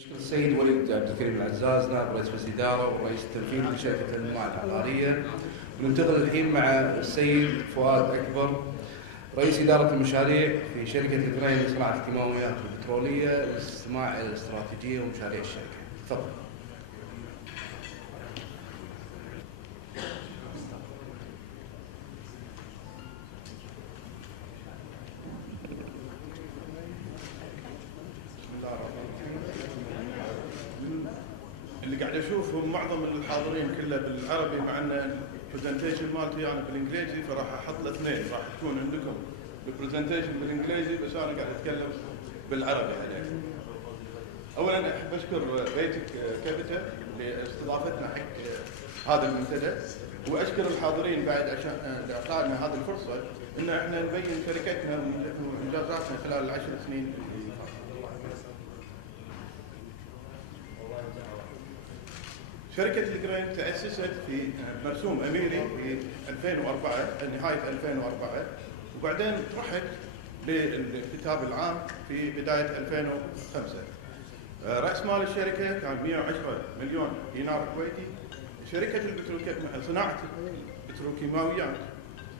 أشكر السيد وليد عبد الكريم العزاز نائب رئيس مجلس الإدارة ورئيس التنفيذي لشركة المياه العقارية. وننتقل الحين مع السيد فؤاد أكبر رئيس إدارة المشاريع في شركة الجرين لصناعة الكيماويات البترولية للاستماع إلى الاستراتيجية ومشاريع الشركة. تفضل. اللي قاعد اشوفهم معظم الحاضرين كله بالعربي، مع ان البرزنتيشن مالتي انا بالانجليزي، فراح احط الاثنين، راح تكون عندكم البرزنتيشن بالانجليزي بس انا قاعد اتكلم بالعربي عليكم. اولا احب اشكر بيتك كابيتال لاستضافتنا حق هذا المنتدى، واشكر الحاضرين بعد عشان اعطانا هذه الفرصه ان احنا نبين شركتنا وانجازاتنا خلال العشر سنين. شركة الجرين تأسست في مرسوم أميري في 2004 نهاية 2004، وبعدين رحت للكتاب العام في بداية 2005. رأس مال الشركة كان 110 مليون دينار كويتي. شركة صناعة البتروكيماويات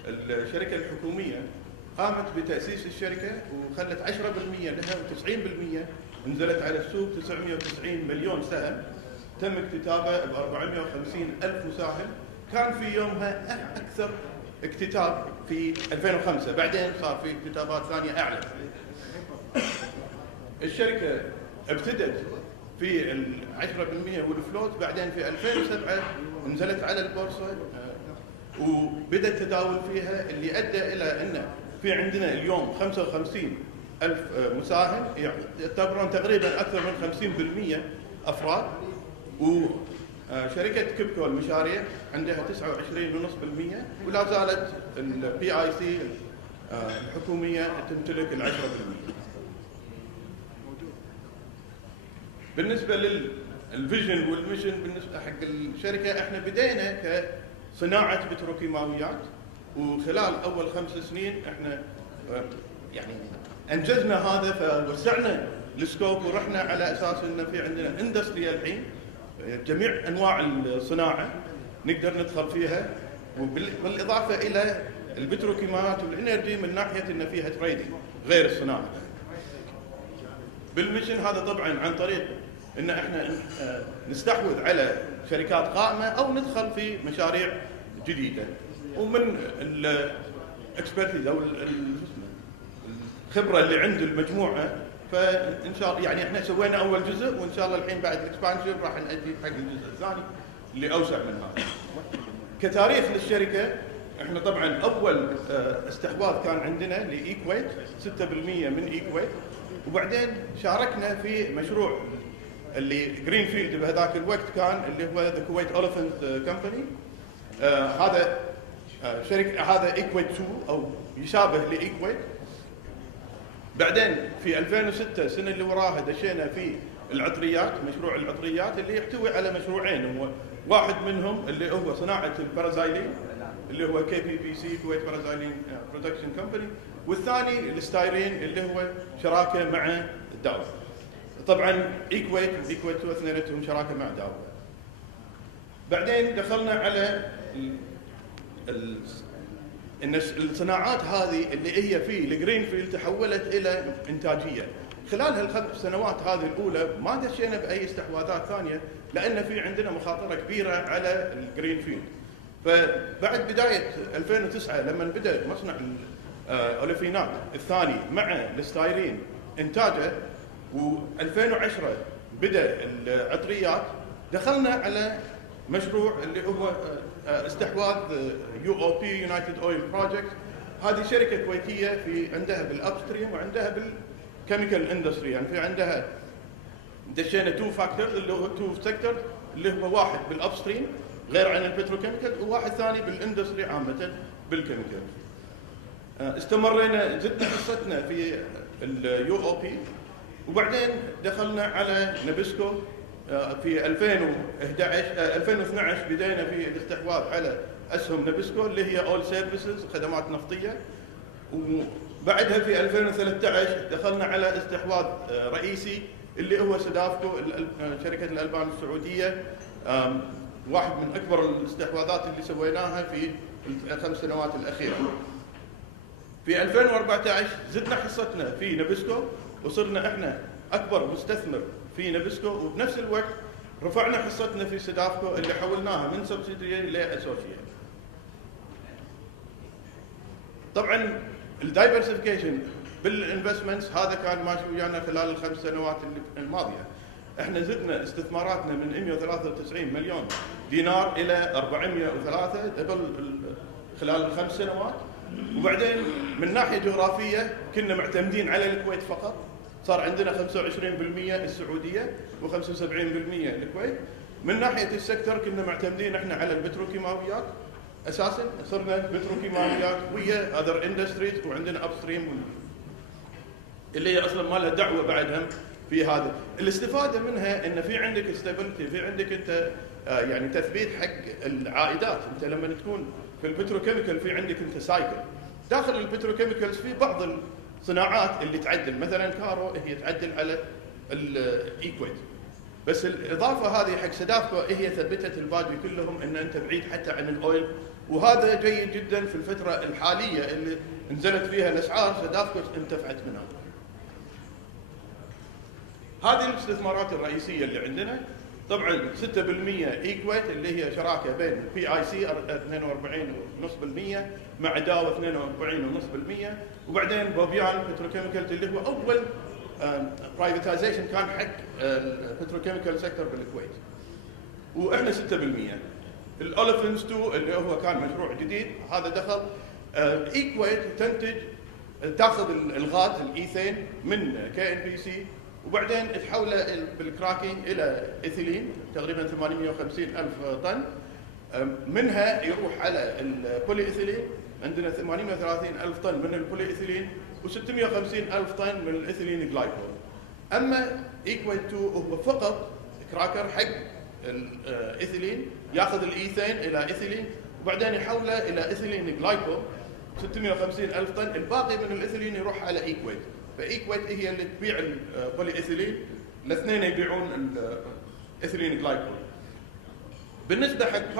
الشركة الحكومية قامت بتأسيس الشركة وخلت 10% لها و90% نزلت على السوق 990 مليون سهم، تم اكتتابه ب 450 ألف مساهم. كان في يومها أكثر اكتتاب في 2005، بعدين صار في اكتتابات ثانية أعلى. الشركة ابتدت في 10% والفلوت، بعدين في 2007 نزلت على البورصة وبدأ التداول فيها، اللي أدى إلى أن في عندنا اليوم 55 ألف مساهم، يعتبرون تقريبا أكثر من 50% أفراد. وشركة كيبكو المشاريع عندها 29.5%، ولا زالت البي اي سي الحكومية تمتلك 10%. بالنسبة للفيجن والميشن بالنسبة حق الشركة، احنا بدينا كصناعة بتروكيماويات، وخلال أول 5 سنين احنا يعني أنجزنا هذا، فوسعنا السكوب ورحنا على أساس أن في عندنا اندستري الحين جميع انواع الصناعه نقدر ندخل فيها، وبالاضافه الى البتروكيماويات والانرجي من ناحيه ان فيها تريدنج غير الصناعه. بالمشن هذا طبعا عن طريق ان احنا نستحوذ على شركات قائمه او ندخل في مشاريع جديده، ومن الاكسبرتيز او الخبره اللي عند المجموعه، فان شاء الله يعني احنا سوينا اول جزء، وان شاء الله الحين بعد الاكسبانشن راح نأدي حق الجزء الثاني اللي اوسع من هذا. كتاريخ للشركه، احنا طبعا اول استحواذ كان عندنا لايكويت 6% من ايكويت، وبعدين شاركنا في مشروع اللي جرين فيلد بهذاك الوقت كان اللي هو ذا كويت اوليفنت كمباني. هذا شركه، هذا ايكويت 2 او يشابه لايكويت. بعدين في 2006 السنه اللي وراها دشينا في العطريات، مشروع العطريات اللي يحتوي على مشروعين، هو واحد منهم اللي هو صناعه البارازايلين اللي هو KPPC كويت بارازايلين برودكشن كمباني، والثاني الستايرين اللي هو شراكه مع داو. طبعا ايكويت 2 اثنيناتهم شراكه مع داو. بعدين دخلنا على ان الصناعات هذه اللي هي في الجرين فيلد تحولت الى انتاجيه. خلال هالخمس سنوات هذه الاولى ما دشينا باي استحواذات ثانيه، لان في عندنا مخاطره كبيره على الجرين فيلد. فبعد بدايه 2009 لما بدا مصنع الاوليفينات الثاني مع الستايرين انتاجه، و2010 بدا العطريات، دخلنا على مشروع اللي هو استحواذ UOP يونايتد اويل بروجكت. هذه شركه كويتيه في عندها بالابستريم وعندها بالكيميكال اندستري، يعني في عندها دشينا 2 فاكتورز اللي هو 2 سيكتور، اللي هو واحد بالابستريم غير عن البتروكيميكال، وواحد ثاني بالاندستري عامه بالكيميكال. استمرينا زدنا حصتنا في الUOP، وبعدين دخلنا على نابسكو في 2012 بدينا في الاستحواذ على اسهم نابسكو اللي هي اول سيرفيسز خدمات نفطيه، وبعدها في 2013 دخلنا على استحواذ رئيسي اللي هو سدافكو شركه الالبان السعوديه. واحد من اكبر الاستحواذات اللي سويناها في ال5 سنوات الاخيره. في 2014 زدنا حصتنا في نابسكو وصرنا احنا اكبر مستثمر في نابسكو، وبنفس الوقت رفعنا حصتنا في سدافكو اللي حولناها من سبسيديين لاسوشيت. طبعا الدايفرسيفيكيشن بالانفستمنتس هذا كان ماشي ويانا خلال ال5 سنوات الماضيه. احنا زدنا استثماراتنا من 193 مليون دينار الى 403 دبل خلال ال5 سنوات. وبعدين من ناحيه جغرافيه كنا معتمدين على الكويت فقط، صار عندنا 25% السعوديه و75% الكويت. من ناحيه السكتور كنا معتمدين احنا على البتروكيماويات اساسا، صرنا بتروكيماويات ويا اذر اندستريز، وعندنا اب ستريم اللي هي اصلا ما لها دعوه بعدهم في هذا. الاستفاده منها ان في عندك استابيلتي، في عندك انت يعني تثبيت حق العائدات. انت لما تكون في البتروكيميكال في عندك انت سايكل. داخل البتروكيميكالز في بعض الصناعات اللي تعدل، مثلا كارو هي تعدل على الايكويت، بس الاضافه هذه حق سدافكو هي ثبتت الباقي كلهم ان انت بعيد حتى عن الاويل، وهذا جيد جدا في الفتره الحاليه اللي نزلت فيها الاسعار. سدافكو انتفعت منها. هذه الاستثمارات الرئيسيه اللي عندنا. طبعا 6% ايكويت اللي هي شراكه بين بي اي سي 42.5% مع داو 42.5%، وبعدين بوبيان بتروكيميكال اللي هو اول برايفتايزيشن كان حق البتروكيميكال سيكتور بالكويت، واحنا 6%. الاوليفنز 2 اللي هو كان مشروع جديد هذا دخل. ايكويت تنتج تاخذ الغاز الايثين من KNPC وبعدين تحوله بالكراكينج الى ايثيلين تقريبا 850 الف طن. منها يروح على البولي ايثيلين، عندنا 38 الف طن من البولي ايثيلين و650 الف طن من الايثيلين جلايكول. اما ايكويت 2 هو فقط كراكر حق الايثيلين، ياخذ الايثين الى ايثيلين وبعدين يحوله الى ايثيلين جلايكول 650 الف طن. الباقي من الايثيلين يروح على ايكويت، فايكويت هي اللي تبيع البولي ايثيلين، الاثنين يبيعون الايثيلين جلايكول. بالنسبه حق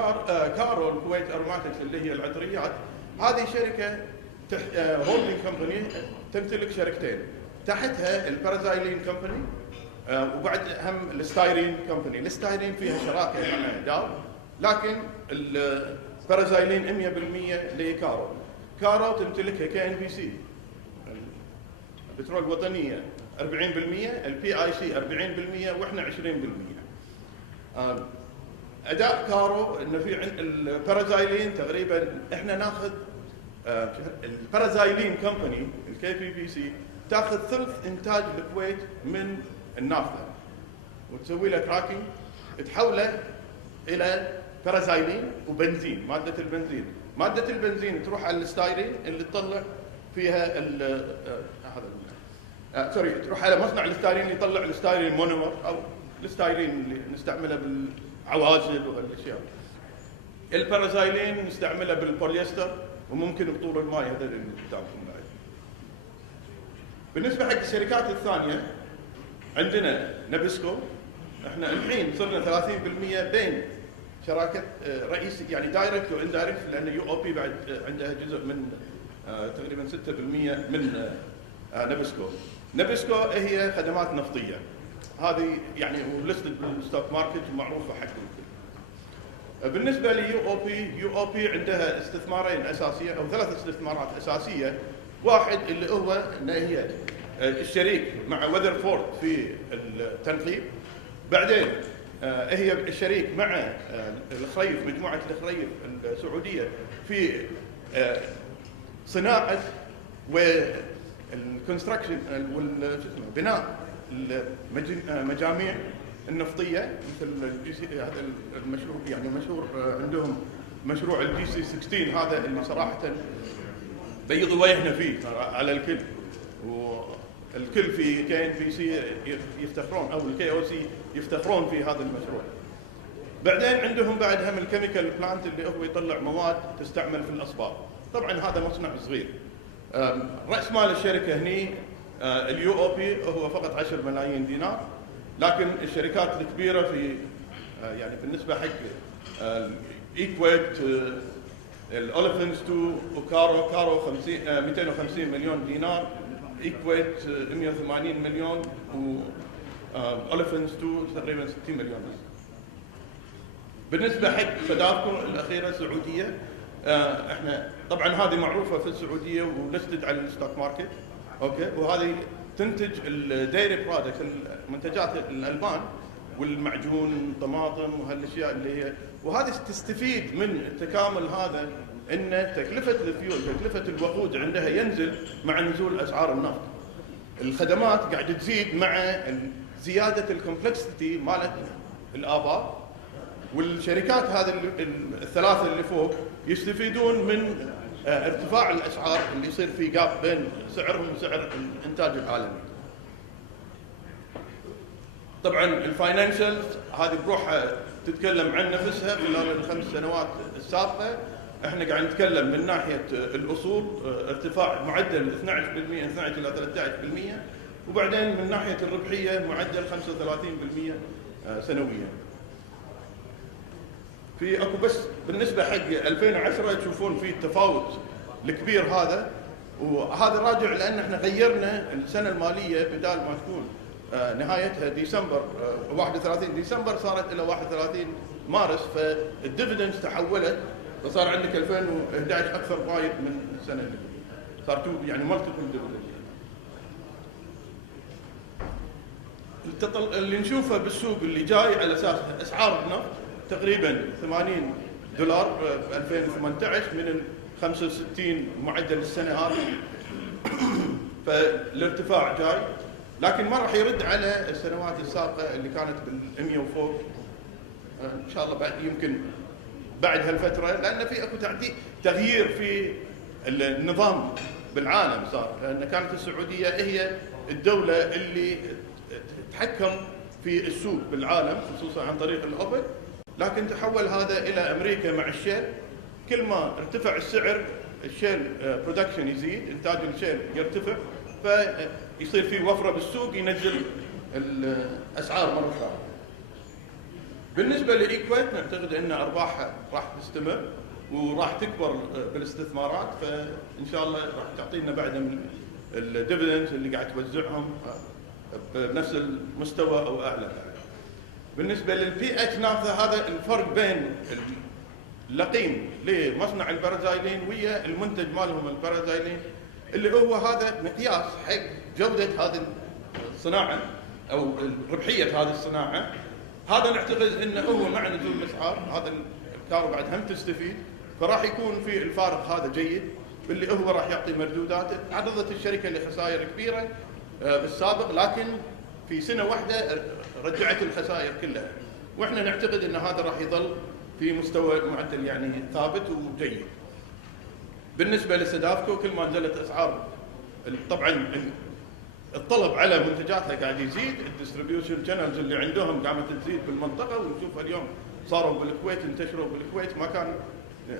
كارو الكويت اروماتكس اللي هي العطريات، هذه شركه هولدنج كمباني تمتلك شركتين، تحتها البارازايلين كمباني وبعد هم الستايرين كمباني. الستايرين فيها شراكه مع داو، لكن البارازايلين 100% لكارو. كارو تمتلكها KNPC البترول الوطنيه 40%، البي اي سي 40% واحنا 20%. اداء كارو انه في عند البارازايلين تقريبا احنا ناخذ البارازايلين كمباني KPPC تاخذ ثلث انتاج الكويت من النافذه وتسوي له كراكينج، تحوله الى بارازايلين وبنزين. ماده البنزين تروح على الستايرين اللي تطلع فيها تروح على مصنع الستايرين اللي يطلع الستايرين مونومر او الستايرين اللي نستعمله بالعوازل وهالاشياء. البارازايلين نستعمله بالبوليستر وممكن بطول الماء، هذا اللي قدامكم بعد. بالنسبه حق الشركات الثانيه عندنا نابسكو، احنا الحين صرنا 30% بين شراكه رئيسي يعني دايركت واندايركت، لان UOP بعد عندها جزء من تقريبا 6% من نابسكو. نابسكو هي خدمات نفطيه، هذه يعني ولستد بالستوك ماركت ومعروفه حق الكل. بالنسبه لUOP عندها استثمارين اساسيه او 3 استثمارات اساسيه. واحد اللي هو ان هي الشريك مع وذرفورد في التنقيب، بعدين هي الشريك مع الخريف مجموعه الخريف السعوديه في صناعه والكونستراكشن بناء المجاميع النفطيه مثل هذا المشروع، يعني مشهور عندهم مشروع الGC 16 هذا اللي صراحه بيضوا وجهنا فيه على الكل، والكل في KNPC يفتخرون او الKOC يفتخرون في هذا المشروع. بعدين عندهم بعد هم الكيميكال بلانت اللي هو يطلع مواد تستعمل في الاصباغ. طبعا هذا مصنع صغير. راس مال الشركه هني الUOP هو فقط 10 ملايين دينار، لكن الشركات الكبيره في يعني بالنسبه حق ايكويت، الاوليفنز 2 وكارو 250 مليون دينار، ايكويت 180 مليون، واوليفنز 2 تقريبا 60 مليون بس. بالنسبه حق صداقتكم الاخيره السعوديه، احنا طبعا هذه معروفه في السعوديه ولستد على الستوك ماركت، اوكي، وهذه تنتج الديري برودكتس، منتجات الالبان والمعجون الطماطم وهالاشياء اللي هي، وهذه تستفيد من التكامل هذا، ان تكلفه الفيول، تكلفه الوقود عندها ينزل مع نزول اسعار النفط. الخدمات قاعده تزيد مع زياده الكومبلكسيتي مالت الابار، والشركات هذه الثلاثه اللي فوق يستفيدون من ارتفاع الاسعار اللي يصير في جاب بين سعرهم وسعر الانتاج العالمي. طبعا الفاينانشالز هذه بروحها تتكلم عن نفسها. خلال الخمس سنوات السابقه احنا قاعد نتكلم من ناحيه الاصول ارتفاع معدل 12%، 12 الى 13%، وبعدين من ناحيه الربحيه معدل 35% سنويا. في اكو بس بالنسبه حق 2010 تشوفون في التفاوت الكبير هذا، وهذا راجع لان احنا غيرنا السنه الماليه، بدال ما تكون نهايتها ديسمبر 31 ديسمبر صارت الى 31 مارس، فالديفيدنز تحولت، فصار عندك 2011 اكثر وايد من السنه اللي صار يعني مالتيبل ديفيدنز. اللي نشوفه بالسوق اللي جاي على اساس اسعار النفط تقريبا $80 ب 2018 من 65 معدل السنه هذه، فالارتفاع جاي، لكن ما راح يرد على السنوات السابقه اللي كانت بال100 وفوق. ان شاء الله بعد يمكن بعد هالفتره، لان في اكو تغيير في النظام بالعالم صار، لان كانت السعوديه هي الدوله اللي تتحكم في السوق بالعالم خصوصا عن طريق الاوبك، لكن تحول هذا الى امريكا مع الشيل. كل ما ارتفع السعر الشيل برودكشن يزيد، انتاج الشيل يرتفع، فيصير في وفره بالسوق ينزل الاسعار مره ثانيه. بالنسبه لايكويت نعتقد ان ارباحها راح تستمر وراح تكبر بالاستثمارات، فان شاء الله راح تعطينا بعد من الديفيدنز اللي قاعد توزعهم بنفس المستوى او اعلى. بالنسبه للبي اتش نافذه، هذا الفرق بين اللقيم لمصنع البرازيلين ويا المنتج مالهم البرازيلين، اللي هو هذا مقياس حق جوده هذه الصناعه او ربحيه هذه الصناعه. هذا نعتقد انه هو مع نزول الاسعار هذا الكارو بعد هم تستفيد، فراح يكون في الفارق هذا جيد، اللي هو راح يعطي مردوداته. عرضت الشركه لخسائر كبيره بالسابق، لكن في سنه واحده رجعت الخسائر كلها، واحنا نعتقد ان هذا راح يظل في مستوى معدل يعني ثابت وجيد. بالنسبه لسدافكو، كل ما نزلت اسعار طبعا الطلب على منتجاتها قاعد يزيد، الديستريبيوشن شانلز اللي عندهم قامت تزيد بالمنطقه، ونشوف اليوم صاروا بالكويت، انتشروا بالكويت،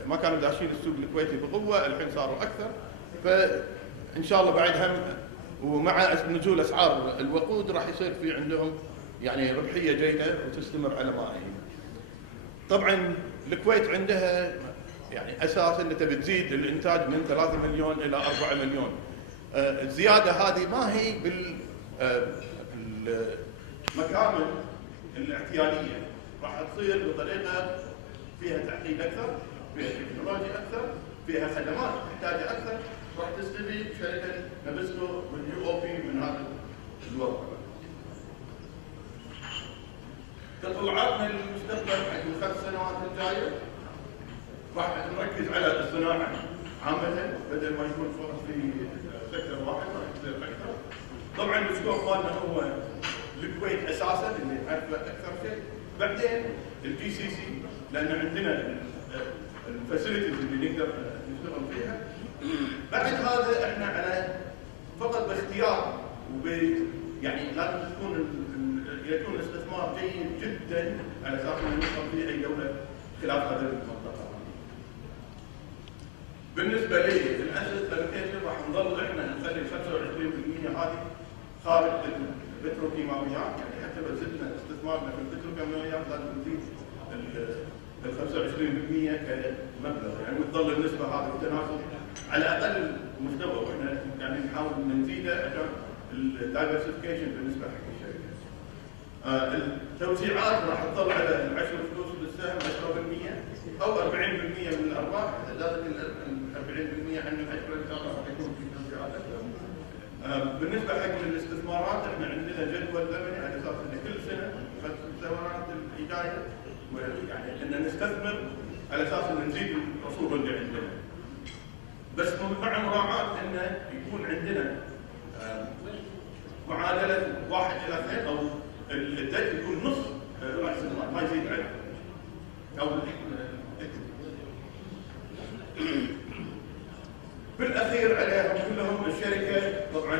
ما كانوا داشين السوق الكويتي بقوه، الحين صاروا اكثر. فان شاء الله بعد هم ومع نزول اسعار الوقود راح يصير في عندهم يعني ربحيه جيده وتستمر على ما هي. طبعا الكويت عندها يعني اساس ان تبي تزيد الانتاج من 3 مليون الى 4 مليون. الزياده هذه ما هي بالمكامن الاعتياديه، راح تصير بطريقه فيها تعقيد اكثر، فيها تكنولوجيا اكثر، فيها خدمات تحتاجها اكثر، راح تستفيد شركه نابسكو واليو او بي من هذا الوضع. تطلعاتنا للمستقبل حق الخمس سنوات الجايه راح نركز على الصناعه عامه، بدل ما يكون فرص في سكتور واحد راح يصير اكثر. طبعا السكوب مالنا هو الكويت اساسا اللي نعرفه اكثر شيء، بعدين الجي سي سي لان عندنا الفاسيلتيز اللي نقدر نشتغل فيها. بعد هذا احنا على فقط باختيار يعني لازم يكون الاستثمار جيد جدا على اساس انه ندخل في اي دوله خلاف هذه المنطقه. بالنسبه للاسيت الوكيشن راح نظل احنا نخلي 25% هذه خارج البتروكيماويات، يعني حتى لو زدنا استثمارنا في البتروكيماويات لازم نزيد ال 25% كمبلغ، يعني وتظل النسبه هذه التناسب على اقل مستوى، واحنا يعني نحاول نزيده عشان الدايفرسيفيكيشن بالنسبه حق الشركه. التوزيعات راح تظل على العشر فلوس بالسهم 10% او 40% من الارباح، زادت ال 40% عن العشره ان شاء الله راح يكون في توزيعات اكثر. بالنسبه حق الاستثمارات احنا عندنا جدول زمني على اساس ان كل سنه السنوات الجايه يعني ان نستثمر على اساس ان نزيد الاصول اللي عندنا. بس مع مراعاه انه يكون عندنا معادله 1:2 او الديت يكون نص راس المال ما يزيد عليه. او بالاخير عليهم كلهم الشركه طبعا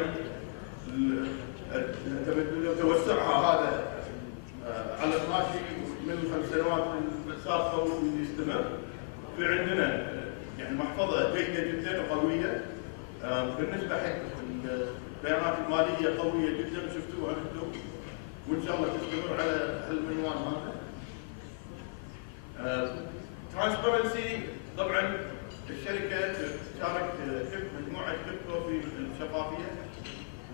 توسعها هذا على الماشي من ال5 سنوات السابقه ويستمر. في عندنا يعني محفظه جيده جدا وقويه. بالنسبه حق البيانات الماليه قويه جدا شفتوها انتم، وان شاء الله تستمر على المنوال هذا. ترانسبرنسي طبعا الشركه تشارك مجموعه كريبتو في الشفافيه،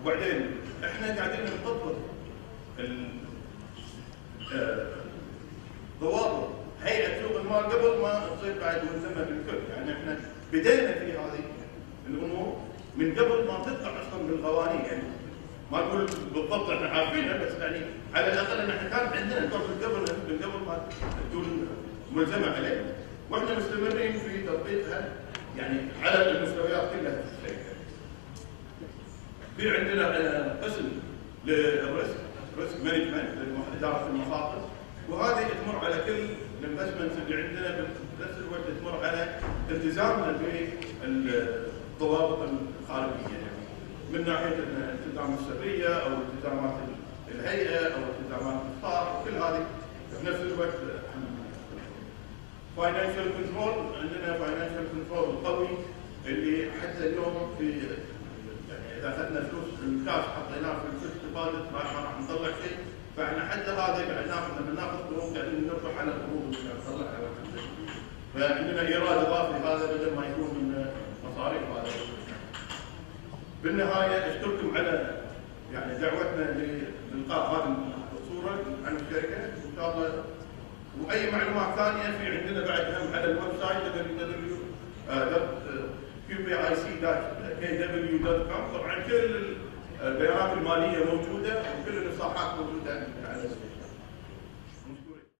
وبعدين احنا قاعدين نطبق ضوابط هيئه سوق المال قبل ما تصير بعد ملزمه بالكل، يعني احنا بدينا في هذه الامور من قبل ما تطلع اصلا بالقوانين، يعني ما اقول بالضبط احنا عارفينها بس يعني على الاقل ان احنا كان عندنا من قبل ما تكون ملزمه عليه، واحنا مستمرين في تطبيقها يعني على المستويات كلها في الشركه. في عندنا قسم للريسك مانجمنت لاداره المخاطر، وهذه تمر على كل الانفستمنتس اللي عندنا، بنفس الوقت تمر على التزامنا بالضوابط الخارجيه، يعني من ناحيه التزام السريه او التزامات الهيئه او التزامات الصار، كل هذه بنفس الوقت. فاينانشال كنترول، عندنا فاينانشال كنترول قوي اللي حتى اليوم في يعني اذا اخذنا فلوس الكاش حطيناه في الفيكس ديبوزيت ما راح نطلع شيء، فاحنا حتى هذا قاعد ناخذ لما ناخذ قروض قاعدين نربح على القروض اللي نطلعها. فعندنا ايراد اضافي هذا بدل ما يكون من مصاريف هذا. بالنهايه اشكركم على يعني دعوتنا لإلقاء هذه الصوره عن الشركه ان شاء الله، واي معلومات ثانيه في عندنا بعد هم على الويب سايت www.kpic-kw.com. طبعا كل البيانات الماليه موجوده وكل الاصلاحات موجوده على